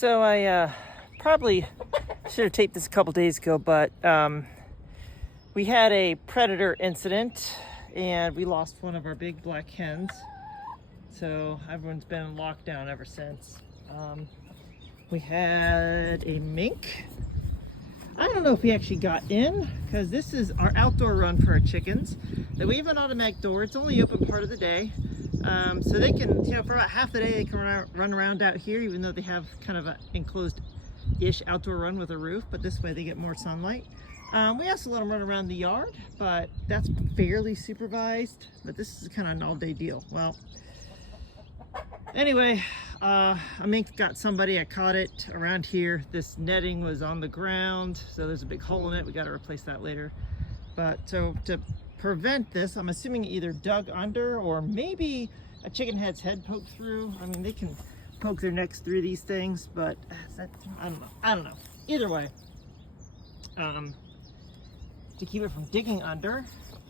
So I probably should have taped this a couple days ago, but we had a predator incident and we lost one of our big black hens. So everyone's been in lockdown ever since. We had a mink. I don't know if we actually got in, because this is our outdoor run for our chickens. That we have an automatic door. It's only open part of the day. So they can, for about half the day they can run around out here, even though they have kind of an enclosed-ish outdoor run with a roof, but this way they get more sunlight. We also let them run around the yard, but that's fairly supervised, but this is kind of an all-day deal. Well, anyway, a mink got somebody. I caught it around here. This netting was on the ground, so there's a big hole in it. We got to replace that later. But so to prevent this, I'm assuming either dug under or maybe a chicken head's head poked through. I mean, they can poke their necks through these things, but I don't know. Either way, to keep it from digging under,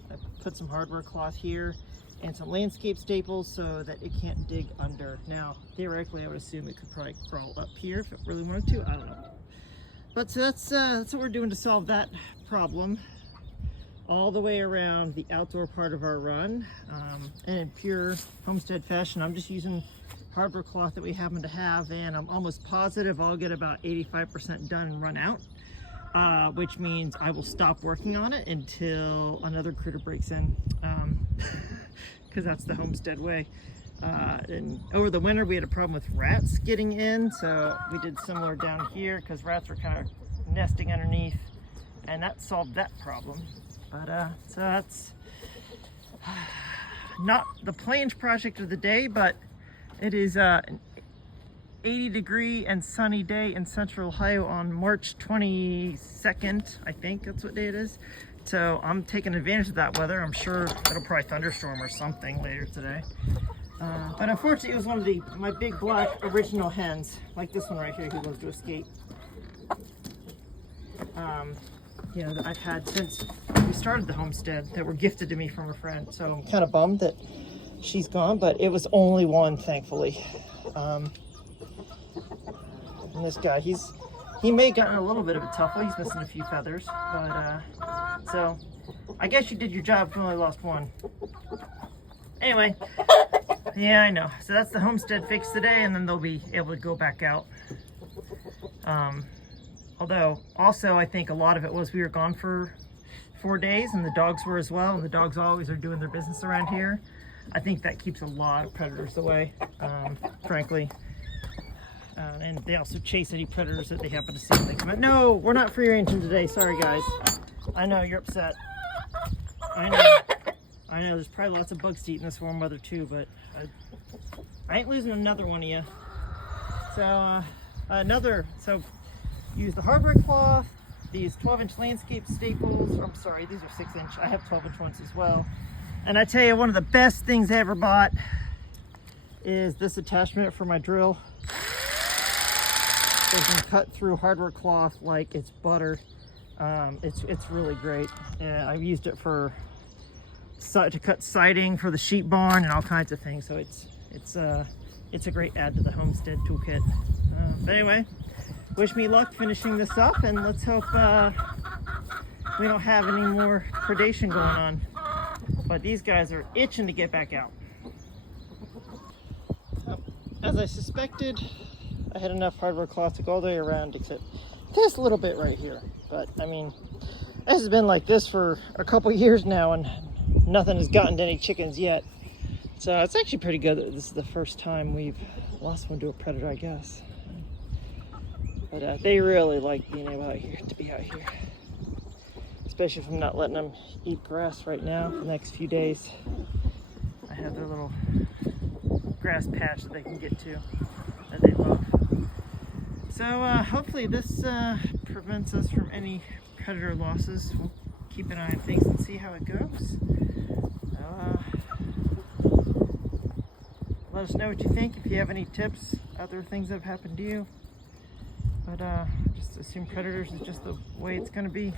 I put some hardware cloth here and some landscape staples so that it can't dig under. Now, theoretically, I would assume it could probably crawl up here if it really wanted to. I don't know. But so that's what we're doing to solve that problem. All the way around the outdoor part of our run, and in pure homestead fashion, I'm just using hardware cloth that we happen to have, and I'm almost positive I'll get about 85% done and run out, which means I will stop working on it until another critter breaks in, because that's the homestead way. And over the winter we had a problem with rats getting in, so we did similar down here because rats were kind of nesting underneath, and that solved that problem. But so that's not the plains project of the day, but it is an 80-degree and sunny day in central Ohio on March 22nd, I think that's what day it is. So I'm taking advantage of that weather. I'm sure it'll probably thunderstorm or something later today. But unfortunately, it was one of my big black original hens, like this one right here, who loves to escape. That I've had since we started the homestead, that were gifted to me from a friend. So I'm kind of bummed that she's gone, but it was only one, thankfully. And this guy, he may have gotten a little bit of a tuffle. He's missing a few feathers, but so I guess you did your job if you only lost one. Anyway, yeah, I know. So that's the homestead fix today, and then they'll be able to go back out. Although, also, I think a lot of it was we were gone for 4 days, and the dogs were as well, and the dogs always are doing their business around here. I think that keeps a lot of predators away, frankly. And they also chase any predators that they happen to see when they come out. No, we're not free ranging today. Sorry, guys. I know, you're upset. I know, there's probably lots of bugs to eat in this warm weather, too, but I ain't losing another one of you. So, use the hardware cloth, these 12-inch landscape staples. I'm sorry, these are 6-inch. I have 12-inch ones as well. And I tell you, one of the best things I ever bought is this attachment for my drill. It can cut through hardware cloth like it's butter. It's really great. I've used it to cut siding for the sheep barn and all kinds of things. So it's a great add to the homestead toolkit. But anyway, wish me luck finishing this up, and let's hope we don't have any more predation going on. But these guys are itching to get back out. As I suspected, I had enough hardware cloth to go all the way around except this little bit right here. But I mean, this has been like this for a couple years now, and nothing has gotten to any chickens yet. So it's actually pretty good that this is the first time we've lost one to a predator, I guess. But they really like being able to be out here. Especially if I'm not letting them eat grass right now for the next few days. I have their little grass patch that they can get to that they love. So hopefully this prevents us from any predator losses. We'll keep an eye on things and see how it goes. Let us know what you think, if you have any tips, other things that have happened to you. But just assume predators is just the way it's going to be.